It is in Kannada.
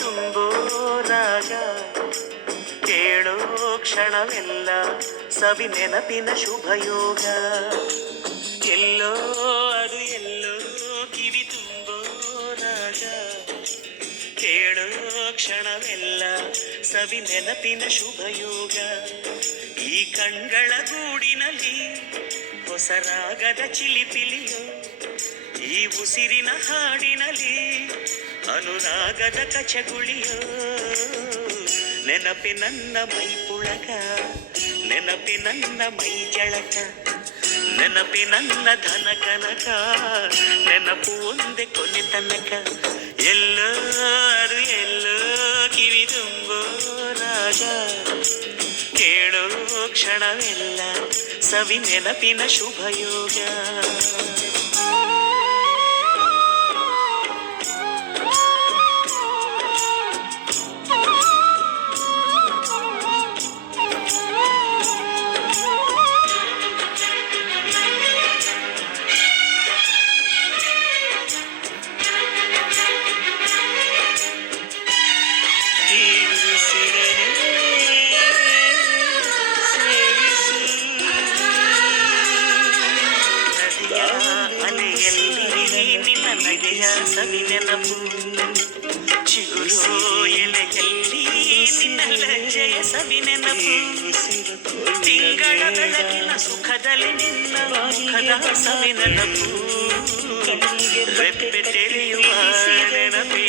ತುಂಬೋ ರಾಗ ಕೇಳೋ ಕ್ಷಣವೆಲ್ಲ ಸವಿ ನೆನಪಿನ ಶುಭಯೋಗ. ಎಲ್ಲೋ ಅದು ಎಲ್ಲೋ ಕಿವಿ ತುಂಬೋ ರಾಗ ಕೇಳೋ ಕ್ಷಣವೆಲ್ಲ ಸವಿ ನೆನಪಿನ ಶುಭಯೋಗ. ಈ ಕಣ್ಗಳ ಗೂಡಿನಲ್ಲಿ ಹೊಸ ರಾಗದ ಚಿಲಿಪಿಲಿಯೋ, ಈ ಉಸಿರಿನ ಹಾಡಿನಲ್ಲಿ ಅನುರಾಗದ ಕಚಗುಳಿಯೋ. ನೆನಪಿನನ್ನ ಮೈ ಪುಳಕ, ನೆನಪಿನನ್ನ ಮೈ ಜಳಕ, ನೆನಪಿನನ್ನ ಧನ ಕನಕ, ನೆನಪು ಒಂದೇ ಕೊನೆ ತನಕ. ಎಲ್ಲೋ ಅದು ಎಲ್ಲೋ ಕಿವಿ ತುಂಬೋ ರಾಗ ಕೇಳೋ ಕ್ಷಣವೆಲ್ಲ ಸವಿ ನೆನಪಿನ ಶುಭಯೋಗ. ಸವಿ ನೆನಪು ಚಿಗುರೋ ಎಲೆಯಲ್ಲಿ ನಿನ್ನ ಲಜ್ಜೆಯ ಸವಿ ನೆನಪು. ತಿಂಗಳ ಬೆಳಕಿನ ಸುಖದಲ್ಲಿ ನಿನ್ನ ಮುಖದ ಸವಿ ನೆನಪು. ರೆಪ್ಪೆ ತೆರೆಯುವ ನೆನಪೆ